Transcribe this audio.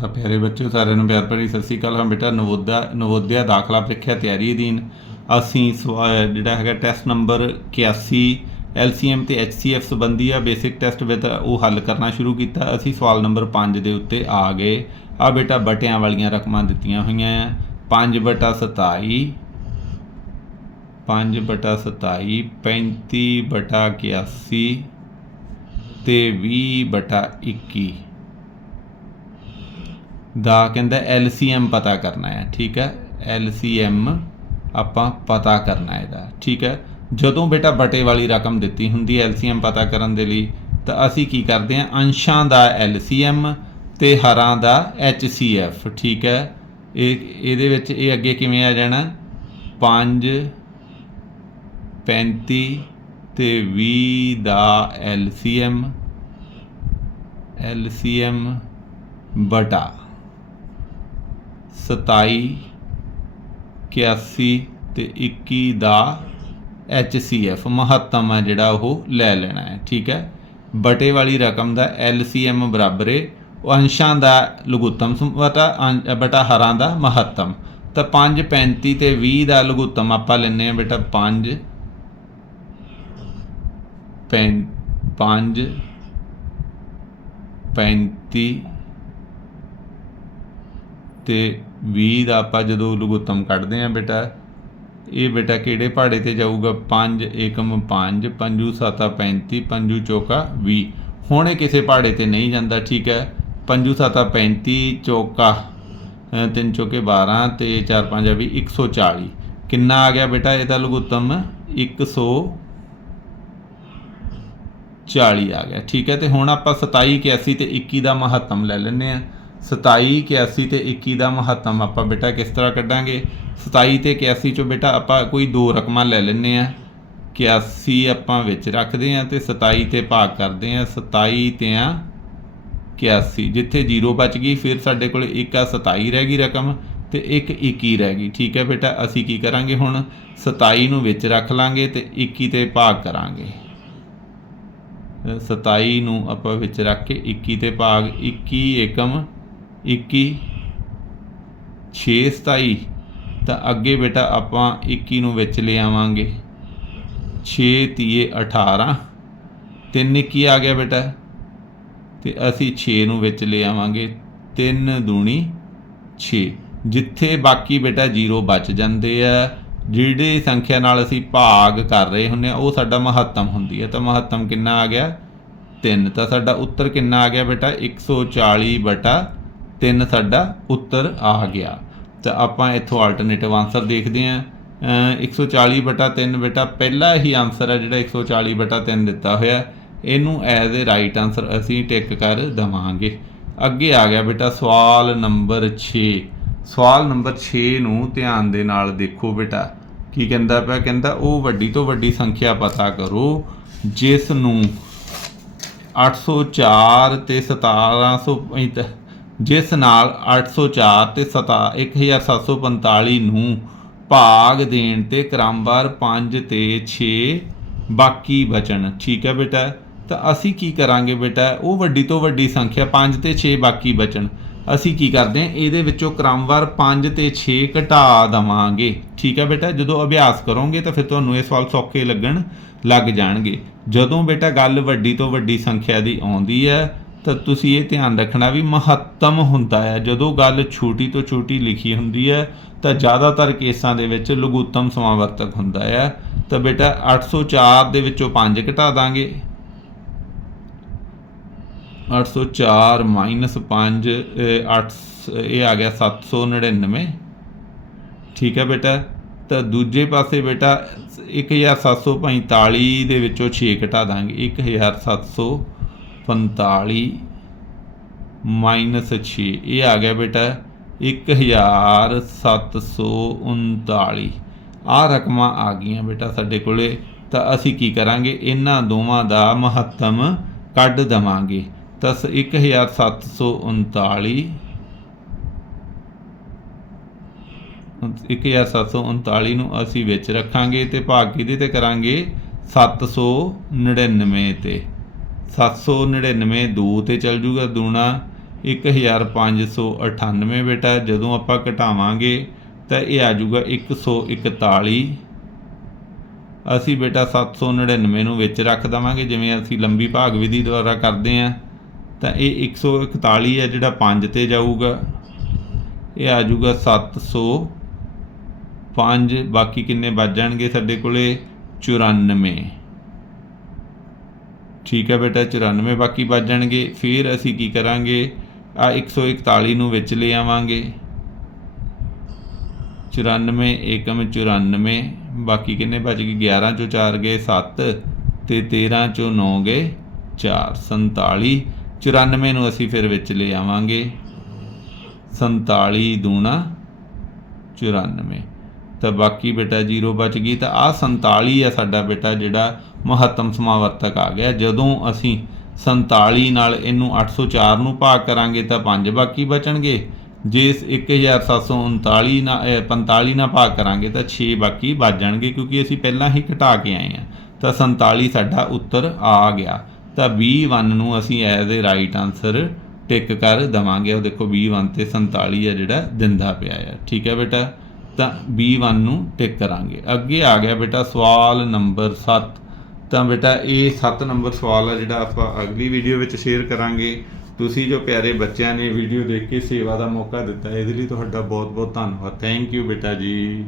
ਤਾਂ ਪਿਆਰੇ ਬੱਚਿਓ ਸਾਰਿਆਂ ਨੂੰ ਪਿਆਰ ਭਰੀ ਸਤਿ ਸ੍ਰੀ ਅਕਾਲ। ਹਾਂ ਬੇਟਾ, ਨਵੋਦਿਆ ਨਵੋਦਿਆ ਦਾਖਲਾ ਪ੍ਰੀਖਿਆ ਤਿਆਰੀ ਅਧੀਨ ਅਸੀਂ ਸਵਾ- ਜਿਹੜਾ ਹੈਗਾ ਟੈਸਟ ਨੰਬਰ 81 LCM ਤੇ HCF ਸੰਬੰਧੀ ਆ। ਬੇਸਿਕ ਟੈਸਟ ਵਿੱਚ ਉਹ ਹੱਲ ਕਰਨਾ ਸ਼ੁਰੂ ਕੀਤਾ। ਅਸੀਂ ਸਵਾਲ ਨੰਬਰ 5 ਦੇ ਉੱਤੇ ਆ ਗਏ। ਆ ਬੇਟਾ ਬਟਿਆਂ ਵਾਲੀਆਂ ਰਕਮਾਂ ਦਿੱਤੀਆਂ ਹੋਈਆਂ ਆ। 5 ਬਟਾ 27 5 ਬਟਾ 27 35 ਬਟਾ 81 ਤੇ 20 ਬਟਾ 21 ਦਾ ਕਹਿੰਦਾ LCM ਪਤਾ ਕਰਨਾ ਹੈ, ਠੀਕ ਹੈ? LCM ਆਪਾਂ ਪਤਾ ਕਰਨਾ ਹੈ ਇਹਦਾ, ਠੀਕ ਹੈ? ਜਦੋਂ ਬੇਟਾ ਬਟੇ ਵਾਲੀ ਰਕਮ ਦਿੱਤੀ ਹੁੰਦੀ ਹੈ LCM ਪਤਾ ਕਰਨ ਦੇ ਲਈ, ਤਾਂ ਅਸੀਂ ਕੀ ਕਰਦੇ ਹਾਂ? ਅੰਸ਼ਾਂ ਦਾ LCM ਤੇ ਹਰਾਂ ਦਾ HCF ਠੀਕ ਹੈ? ਇਹ, ਇਹਦੇ ਵਿੱਚ ਇਹ ਅੱਗੇ ਕਿਵੇਂ ਆ ਜਾਣਾ? 5 35 ਤੇ 20 ਦਾ LCM LCM ਬਟਾ। 27 81 ਤੇ 21 ਦਾ HCF ਮਹੱਤਮ ਹੈ ਜਿਹੜਾ ਉਹ ਲੈ ਲੈਣਾ ਹੈ, ਠੀਕ ਹੈ? ਬਟੇ ਵਾਲੀ ਰਕਮ ਦਾ LCM ਬਰਾਬਰ ਹੈ, ਉਹ ਅੰਸ਼ਾਂ ਦਾ ਲਘੁੱਤਮ ਸਮ- ਬਟਾ ਅੰਸ਼- ਹਰਾਂ ਦਾ ਮਹੱਤਮ। ਤਾਂ 5 35 ਤੇ 20 ਦਾ ਲਘੁੱਤਮ ਆਪਾਂ ਲੈਨੇ ਆ ਬੇਟਾ 5 ਪੈਂ 5 35 ਤੇ 20 ਦਾ ਆਪਾਂ ਜਦੋਂ ਲਘੁੱਤਮ ਕੱਢਦੇ ਆ ਬੇਟਾ ਇਹ ਬੇਟਾ ਕਿਹੜੇ ਪਹਾੜੇ ਤੇ ਜਾਊਗਾ? 5 ਏਕਮ 5 ਪੰਜੂ ਸਤਾ 35 ਪੰਜੂ ਚੌਕਾ 20 ਹੁਣ ਇਹ ਕਿਸੇ ਪਹਾੜੇ ਤੇ ਨਹੀਂ ਜਾਂਦਾ ਠੀਕ ਹੈ? ਪੰਜੂ ਸਤਾ 35 ਚੌਕਾ ਅ, ਤਿੰਨ ਚੌਕੇ 12 ਤੇ 4 5 20 140 ਕਿੰਨਾ ਆ ਗਿਆ ਬੇਟਾ ਇਹਦਾ ਲਘੁੱਤਮ 100 40 ਆ ਗਿਆ ਠੀਕ ਹੈ? ਤੇ ਹੁਣ ਆਪਾਂ 27 81 ਤੇ 21 ਦਾ ਮਹੱਤਮ ਲੈ ਲੈਂਦੇ ਆ 27 81 ਤੇ 21 ਦਾ ਮਹੱਤਮ ਆਪਾਂ ਬੇਟਾ ਕਿਸ ਤਰ੍ਹਾਂ ਕੱਢਾਂਗੇ? 27 ਤੇ 81 ਚੋਂ ਬੇਟਾ ਆਪਾਂ ਕੋਈ ਦੋ ਰਕਮਾਂ ਲੈ ਲੈਂਦੇ ਆ 81 ਆਪਾਂ ਵਿੱਚ ਰੱਖਦੇ ਆ ਤੇ 27 ਤੇ ਭਾਗ ਕਰਦੇ ਆ 27 ਤੇ ਆ 81 ਜਿੱਥੇ 0 ਬਚ ਗਈ, ਫਿਰ ਸਾਡੇ ਕੋਲ ਇੱਕ ਆ 27 ਰਹਿ ਗਈ ਰਕਮ ਤੇ ਇੱਕ 21 ਰਹਿ ਗਈ। ਠੀਕ ਹੈ ਬੇਟਾ, ਅਸੀਂ ਕੀ ਕਰਾਂਗੇ ਹੁਣ? 27 ਨੂੰ ਵਿੱਚ ਰੱਖ ਲਾਂਗੇ ਤੇ 21 ਤੇ ਭਾਗ ਕਰਾਂਗੇ। 27 ਨੂੰ ਆਪਾਂ ਵਿੱਚ ਰੱਖ ਕੇ 21 ਤੇ ਭਾਗ 21 ਏਕਮ 21 6 27 ਤਾਂ ਅੱਗੇ ਬੇਟਾ ਆਪਾਂ 21 ਨੂੰ ਵਿੱਚ ਲੈ ਆਵਾਂਗੇ। 6 ਤੀਏ 18 ਤਿੰਨ 21 ਆ ਗਿਆ ਬੇਟਾ। ਤੇ ਅਸੀਂ 6 ਨੂੰ ਵਿੱਚ ਲੈ ਆਵਾਂਗੇ। 3 ਦੂਣੀ 6 ਜਿੱਥੇ ਬਾਕੀ ਬੇਟਾ 0 ਬਚ ਜਾਂਦੇ ਆ। ਜਿਹੜੀ ਸੰਖਿਆ ਨਾਲ ਅਸੀਂ ਭਾਗ ਕਰ ਰਹੇ ਹੁੰਨੇ ਆ, ਉਹ ਸਾਡਾ ਮਹੱਤਮ ਹੁੰਦੀ ਹੈ ਤਾਂ ਮਹੱਤਮ ਕਿੰਨਾ ਆ ਗਿਆ? 3 ਤਾਂ ਸਾਡਾ ਉੱਤਰ ਕਿੰਨਾ ਆ ਗਿਆ ਬੇਟਾ? 140 ਬਟਾ 3 ਸਾਡਾ ਉੱਤਰ ਆ ਗਿਆ। ਤਾਂ ਆਪਾਂ ਇੱਥੋਂ ਆਲਟਰਨੇਟਿਵ ਆਨਸਰ ਦੇਖਦੇ ਹਾਂ। ਅਹ 140 ਬਟਾ 3 ਬੇਟਾ, ਪਹਿਲਾ ਹੀ ਆਨਸਰ ਹੈ ਜਿਹੜਾ 140 ਬਟਾ 3 ਦਿੱਤਾ ਹੋਇਆ। ਇਹਨੂੰ ਐਜ਼ ਅ ਰਾਈਟ ਆਨਸਰ ਅਸੀਂ ਟਿਕ ਕਰ ਦਵਾਂਗੇ। ਅੱਗੇ ਆ ਗਿਆ ਬੇਟਾ ਸਵਾਲ ਨੰਬਰ 6 ਸਵਾਲ ਨੰਬਰ 6 ਨੂੰ ਧਿਆਨ ਦੇ ਨਾਲ ਦੇਖੋ ਬੇਟਾ। ਕੀ ਕਹਿੰਦਾ ਪਿਆ? ਕਹਿੰਦਾ ਉਹ ਵੱਡੀ ਤੋਂ ਵੱਡੀ ਸੰਖਿਆ ਪਤਾ ਕਰੋ ਜਿਸ ਨੂੰ 804 ਤੇ 1735 ਜਿਸ ਨਾਲ 804 ਤੇ 1745 ਨੂੰ ਭਾਗ ਦੇਣ ਤੇ ਕ੍ਰਮਵਾਰ 5 ਤੇ 6 ਬਾਕੀ ਬਚਣ। ਠੀਕ ਹੈ ਬੇਟਾ? ਤਾਂ ਅਸੀਂ ਕੀ ਕਰਾਂਗੇ ਬੇਟਾ? ਉਹ ਵੱਡੀ ਤੋਂ ਵੱਡੀ ਸੰਖਿਆ 5 ਤੇ 6 ਬਾਕੀ ਬਚਣ। ਅਸੀਂ ਕੀ ਕਰਦੇ ਹਾਂ? ਇਹਦੇ ਵਿੱਚੋਂ ਕ੍ਰਮਵਾਰ 5 ਤੇ 6 ਘਟਾ ਦਵਾਂਗੇ। ਠੀਕ ਹੈ ਬੇਟਾ? ਜਦੋਂ ਅਭਿਆਸ ਕਰੋਗੇ ਤਾਂ ਫਿਰ ਤੁਹਾਨੂੰ ਇਹ ਸਵਾਲ ਸੌਖੇ ਲੱਗਣ ਲੱਗ ਜਾਣਗੇ। ਜਦੋਂ ਬੇਟਾ ਗੱਲ ਵੱਡੀ ਤੋਂ ਵੱਡੀ ਸੰਖਿਆ ਦੀ ਆਉਂਦੀ ਹੈ ਤਾਂ ਤੁਸੀਂ ਇਹ ਧਿਆਨ ਰੱਖਣਾ ਵੀ ਮਹੱਤਮ ਹੁੰਦਾ ਹੈ। ਜਦੋਂ ਗੱਲ ਛੋਟੀ ਤੋਂ ਛੋਟੀ ਲਿਖੀ ਹੁੰਦੀ ਹੈ, ਤਾਂ ਜ਼ਿਆਦਾਤਰ ਕੇਸਾਂ ਦੇ ਵਿੱਚ ਲਘੁੱਤਮ ਸਮਾਵਰਤਕ ਹੁੰਦਾ ਹੈ। ਤਾਂ ਬੇਟਾ 804 ਦੇ ਵਿੱਚੋਂ 5 ਘਟਾ ਦਾਂਗੇ। 804 5 8 ਇਹ ਆ ਗਿਆ 799 ਠੀਕ ਹੈ ਬੇਟਾ? ਤਾਂ ਦੂਜੇ ਪਾਸੇ ਬੇਟਾ 1745 ਦੇ ਵਿੱਚੋਂ 6 ਘਟਾ ਦਾਂਗੇ। 1745 ਮਾਈਨਸ 6 ਇਹ ਆ ਗਿਆ ਬੇਟਾ 1739 ਆ ਰਕਮਾਂ ਆ ਗਈਆਂ ਬੇਟਾ ਸਾਡੇ ਕੋਲੇ। ਤਾਂ ਅਸੀਂ ਕੀ ਕਰਾਂਗੇ? ਇਹਨਾਂ ਦੋਵਾਂ ਦਾ ਮਹੱਤਮ ਕੱਢ ਦਵਾਂਗੇ। ਤਾਂ 1739 1739 ਨੂੰ ਅਸੀਂ ਵਿੱਚ ਰੱਖਾਂਗੇ ਤੇ ਭਾਗ ਕਿਹਦੇ ਤੇ ਕਰਾਂਗੇ? 799 ਤੇ। 799 2 ਤੇ ਚੱਲ ਜੂਗਾ ਦੂਣਾ 1598 ਬੇਟਾ। ਜਦੋਂ ਆਪਾਂ ਘਟਾਵਾਂਗੇ ਤਾਂ ਇਹ ਆ ਜਾਊਗਾ 141 ਅਸੀਂ ਬੇਟਾ 799 ਨੂੰ ਵਿੱਚ ਰੱਖ ਦਵਾਂਗੇ, ਜਿਵੇਂ ਅਸੀਂ ਲੰਬੀ ਭਾਗ ਵਿਧੀ ਦੁਆਰਾ ਕਰਦੇ ਆਂ ਤਾਂ ਇਹ 141 ਹੈ ਜਿਹੜਾ 5 ਤੇ ਜਾਊਗਾ। ਇਹ ਆ ਜਾਊਗਾ 705 ਬਾਕੀ ਕਿੰਨੇ ਬਚ ਜਾਣਗੇ ਸਾਡੇ ਕੋਲੇ? 94 ਠੀਕ ਹੈ ਬੇਟਾ 94 ਬਾਕੀ ਬਚ ਜਾਣਗੇ। ਫਿਰ ਅਸੀਂ ਕੀ ਕਰਾਂਗੇ? ਆ 141 ਨੂੰ ਵਿੱਚ ਲੈ ਆਵਾਂਗੇ। 94 ਏਕਮ 94 ਬਾਕੀ ਕਿੰਨੇ ਬਚ ਗਏ? 11 ਚੋਂ 4 ਗਏ 7 ਤੇ 13 ਚੋਂ 9 ਗਏ 4 47 94 ਨੂੰ ਅਸੀਂ ਫਿਰ ਵਿੱਚ ਲੈ ਆਵਾਂਗੇ। 47 ਦੂਣਾ 94 ਤਾਂ ਬਾਕੀ ਬੇਟਾ 0 ਬਚ ਗਈ ਤਾਂ ਆ 47 ਆ ਸਾਡਾ ਬੇਟਾ ਜਿਹੜਾ ਮਹੱਤਮ ਸਮਾਵਰਤਕ ਆ ਗਿਆ। ਜਦੋਂ ਅਸੀਂ 47 ਨਾਲ ਇਹਨੂੰ 804 ਨੂੰ ਭਾਗ ਕਰਾਂਗੇ ਤਾਂ 5 ਬਾਕੀ ਬਚਣਗੇ। ਜੇ ਇਸ 1739 ਨਾਲ ਅਹ 45 ਨਾਲ ਭਾਗ ਕਰਾਂਗੇ ਤਾਂ 6 ਬਾਕੀ ਬਚ ਜਾਣਗੇ ਕਿਉਂਕਿ ਅਸੀਂ ਪਹਿਲਾਂ ਹੀ ਘਟਾ ਕੇ ਆਏ ਹਾਂ। ਤਾਂ 47 ਸਾਡਾ ਉੱਤਰ ਆ ਗਿਆ। ਤਾਂ B1 ਨੂੰ ਅਸੀਂ as a right answer tick ਕਰ ਦਵਾਂਗੇ। ਉਹ ਦੇਖੋ B1 ਤੇ 47 ਆ ਜਿਹੜਾ ਦਿੰਦਾ ਪਿਆ ਆ। ਠੀਕ ਹੈ ਬੇਟਾ? ਤਾਂ B1 ਨੂੰ ਟਿਕ ਕਰਾਂਗੇ। ਅੱਗੇ ਆ ਗਿਆ ਬੇਟਾ ਸਵਾਲ ਨੰਬਰ 7 ਤਾਂ ਬੇਟਾ ਇਹ 7 ਨੰਬਰ ਸਵਾਲ ਹੈ ਜਿਹੜਾ ਆਪਾਂ ਅਗਲੀ ਵੀਡੀਓ ਵਿੱਚ ਸ਼ੇਅਰ ਕਰਾਂਗੇ। ਤੁਸੀਂ ਜੋ ਪਿਆਰੇ ਬੱਚਿਆਂ ਨੇ ਵੀਡੀਓ ਦੇਖ ਕੇ ਸੇਵਾ ਦਾ ਮੌਕਾ ਦਿੱਤਾ, ਇਹਦੇ ਲਈ ਤੁਹਾਡਾ ਬਹੁਤ ਬਹੁਤ ਧੰਨਵਾਦ। ਥੈਂਕ ਯੂ ਬੇਟਾ ਜੀ।